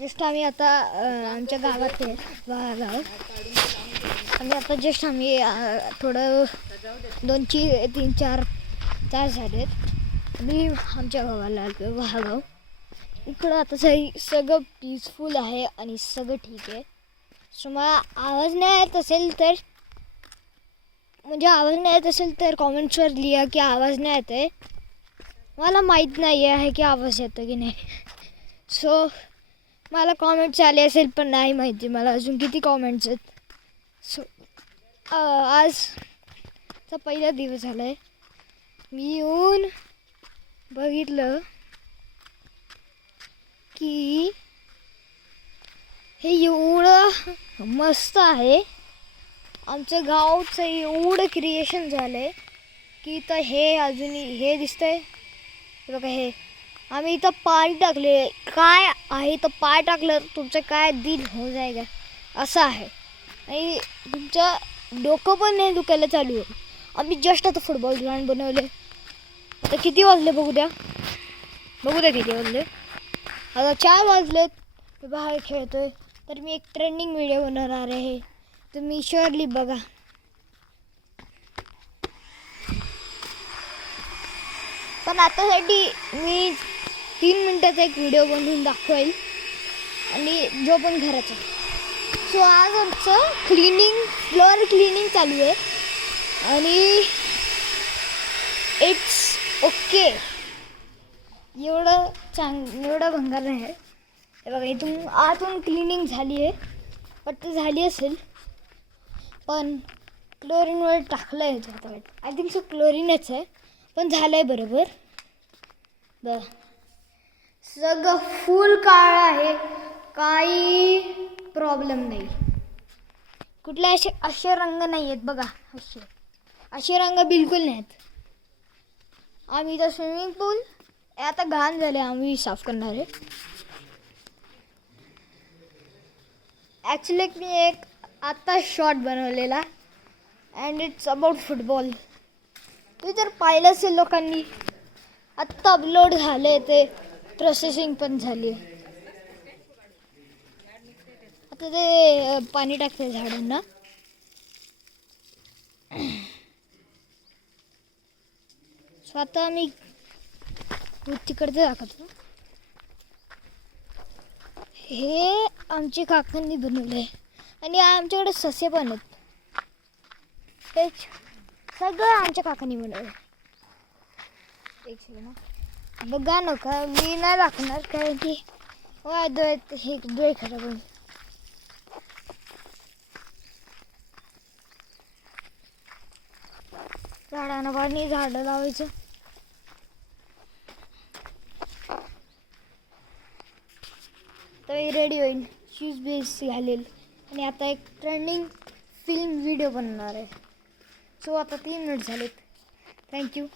Just आम्ही आता आमच्या गावात आहे गाव. आम्ही आता जस्ट आम्ही थोडं 2-3-4 तास झालेत मी आमच्या गावाला आलो वाहगाव. इकडं आता सगळं पीसफुल आहे आणि सगळं ठीक आहे. सो मला आवाज नाही येत असेल तर कॉमेंट्सवर लिहा की आवाज नाही येत आहे. मला माहीत नाही आहे की आवाज येतो की नाही. सो मला कॉमेंट्स आले असेल पण नाही माहिती मला अजून किती कॉमेंट्स आहेत. सो आजचा पहिला दिवस झाला आहे. मी येऊन बघितलं की हे एवढं मस्त आहे. आमचं गावचं एवढं क्रिएशन झालं आहे की इथं हे दिसतंय बघा. हे आम्ही इथं पाय टाकले. काय आहे तर पाय टाकलं तुमचं काय दिल हो जायगा असं आहे. आणि तुमचं डोकं पण नाही दुखायला चालू आहे. आम्ही जस्ट आता फुटबॉल ग्राउंड बनवले. आता किती वाजले बघू द्या किती वाजले. आता 4 वाजलेत. मी बाहेर खेळतोय. तर मी एक ट्रेंडिंग व्हिडिओ बनवणार आहे. तुम्ही शुअरली बघा. पण आतासाठी मी 3 मिनिटाचा एक व्हिडिओ बनवून दाखवेल आणि जो पण घराचा. सो आज आमचं फ्लोअर क्लिनिंग चालू आहे आणि इट्स ओके. एवढं भंगार नाही आहे. हे बघा इथून आतून क्लिनिंग झाली आहे. वाटतं झाली असेल पण क्लोरीनवर टाकलं आहे त्यात. आय थिंक सो क्लोरीनच आहे पण झालं आहे बरोबर. बरं सगळं फुल काळं आहे. काही प्रॉब्लेम नाही. कुठले असे रंग नाही आहेत बघा. असे रंग बिलकुल नाहीत. आम्ही इथं स्विमिंग पूल आता घाण झाले आम्ही साफ करणार आहे. ॲक्च्युली मी एक आत्ता शॉट बनवलेला अँड इट्स अबाउट फुटबॉल. ते जर पाहिलं असेल लोकांनी आत्ता अपलोड झाले. ते प्रोसेसिंग पण झाली. आता ते पाणी टाकते झाडांना. सो आता मी तिकडचं दाखवतो. हे आमच्या काकांनी बनवले आणि आमच्याकडे ससे पण आहेत. हे सगळं आमच्या काकांनी बनवलं. एक सेकंड बघा नका मी नाही दाखवणार कारण की हे डोळे खराब होईल. झाडांना पाणी झाडं लावायचं. तर रेडी होईल. शूज बेस घालेल आणि आता एक ट्रेंडिंग फिल्म व्हिडिओ बनवणार आहे. सो आता 3 मिनिट झालेत. थँक्यू.